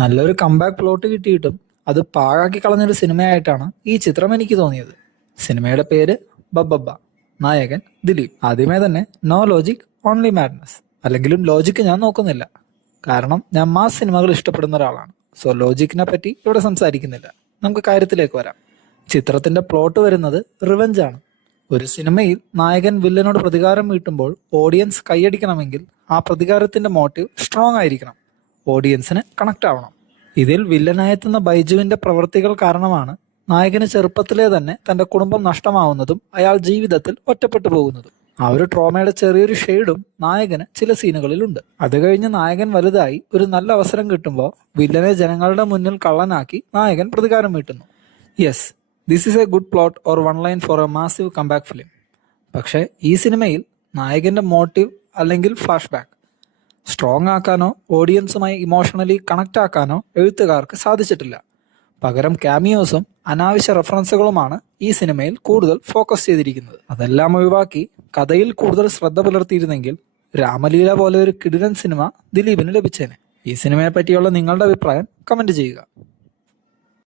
നല്ലൊരു comeback plot കിട്ടിയിട്ടും അത് പാഴാക്കി കളഞ്ഞൊരു സിനിമയായിട്ടാണ് ഈ ചിത്രം എനിക്ക് തോന്നിയത്. സിനിമയുടെ പേര് ബബ്ബബ്ബ, നായകൻ ദിലീപ്. ആദ്യമേ തന്നെ നോ ലോജിക് ഓൺലി മാഡ്നസ്. അല്ലെങ്കിലും ലോജിക്ക് ഞാൻ നോക്കുന്നില്ല, കാരണം ഞാൻ മാസ് സിനിമകൾ ഇഷ്ടപ്പെടുന്ന ഒരാളാണ്. സോ ലോജിക്കിനെ പറ്റി ഇവിടെ സംസാരിക്കുന്നില്ല. നമുക്ക് കാര്യത്തിലേക്ക് വരാം. ചിത്രത്തിന്റെ പ്ലോട്ട് വരുന്നത് റിവെഞ്ച് ആണ്. ഒരു സിനിമയിൽ നായകൻ വില്ലനോട് പ്രതികാരം വീട്ടുമ്പോൾ ഓഡിയൻസ് കൈയടിക്കണമെങ്കിൽ ആ പ്രതികാരത്തിന്റെ മോട്ടീവ് സ്ട്രോങ് ആയിരിക്കണം, ഓഡിയൻസിന് കണക്ട് ആവണം. ഇതിൽ വില്ലനായെത്തുന്ന ബൈജുവിന്റെ പ്രവൃത്തികൾ കാരണമാണ് നായകന് ചെറുപ്പത്തിലെ തന്നെ തന്റെ കുടുംബം നഷ്ടമാവുന്നതും അയാൾ ജീവിതത്തിൽ ഒറ്റപ്പെട്ടു പോകുന്നതും. ആ ഒരു ട്രോമയുടെ ചെറിയൊരു ഷെയ്ഡും നായകന് ചില സീനുകളിലുണ്ട്. അത് കഴിഞ്ഞ് നായകൻ വലുതായി ഒരു നല്ല അവസരം കിട്ടുമ്പോൾ വില്ലനെ ജനങ്ങളുടെ മുന്നിൽ കള്ളനാക്കി നായകൻ പ്രതികാരം വീട്ടുന്നു. Yes, this is a good plot or one line for a massive comeback film. പക്ഷേ ഈ സിനിമയിൽ നായകന്റെ മോട്ടീവ് അല്ലെങ്കിൽ ഫ്ലാഷ് ബാക്ക് സ്ട്രോങ് ആക്കാനോ ഓഡിയൻസുമായി ഇമോഷണലി കണക്ട് ആക്കാനോ എഴുത്തുകാർക്ക് സാധിച്ചിട്ടില്ല. പകരം ക്യാമിയോസും അനാവശ്യ റെഫറൻസുകളുമാണ് ഈ സിനിമയിൽ കൂടുതൽ ഫോക്കസ് ചെയ്തിരിക്കുന്നത്. അതെല്ലാം ഒഴിവാക്കി കഥയിൽ കൂടുതൽ ശ്രദ്ധ പുലർത്തിയിരുന്നെങ്കിൽ രാമലീല പോലെ ഒരു കിടിലൻ സിനിമ ദിലീപിന് ലഭിച്ചേനെ. ഈ സിനിമയെ പറ്റിയുള്ള നിങ്ങളുടെ അഭിപ്രായം കമന്റ് ചെയ്യുക.